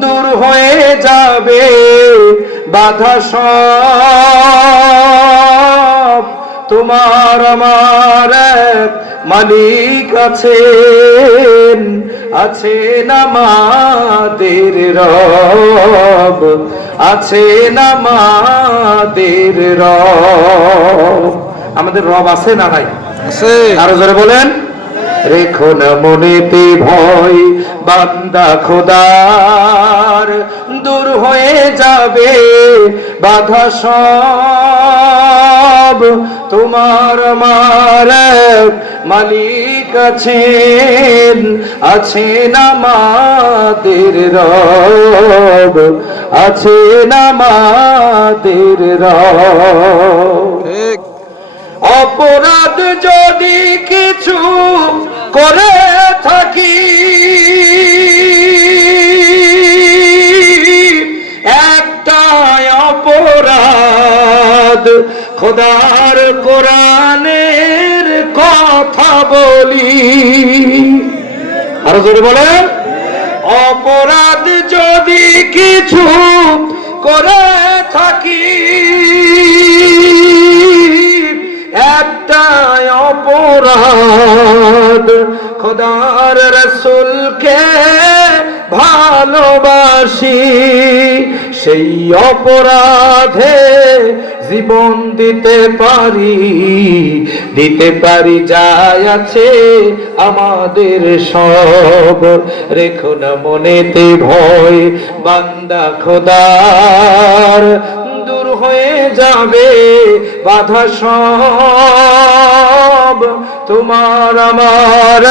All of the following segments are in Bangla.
দূর হয়ে যাবে বাধা সব। তোমার আমার মালিক আছেন আছেন আমাদের রব আছেন আমাদের রব। আমাদের রব আছে না নাই? আছে। আরও জোরে বলেন। রেখো না মনেতে ভয় বান্দা খোদার দূর হয়ে যাবে বাধা সব। তোমার আমার এক মালিক আছেন আছেন আমাদের রব আছেন আমাদের রব। ঠিক। অপরাধ যদি কিছু করে থাকি। একটাই অপরাধ, খোদার কোরআনের কথা বলি। আরও জোরে বলেন। অপরাধ যদি কিছু করে থাকি, একটাই অপরাধ খোদার রসুলকে ভালোবাসি। সেই অপরাধে জীবন দিতে পারি দিতে পারি যাই আছে আমাদের সব। রেখো না মনেতে ভয়, বান্দা খোদার, দূর হয়ে যাবে বাধা সব। তোমার আমার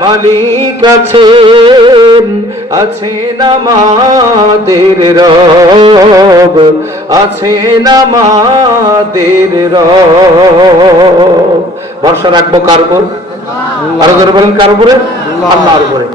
মালিক আছেন আছেন আমাদের রব, আছেন আমাদের রব। ভরসা রাখব কার উপর? আরও ধরে বলেন, কার উপরে? আল্লাহর উপরে।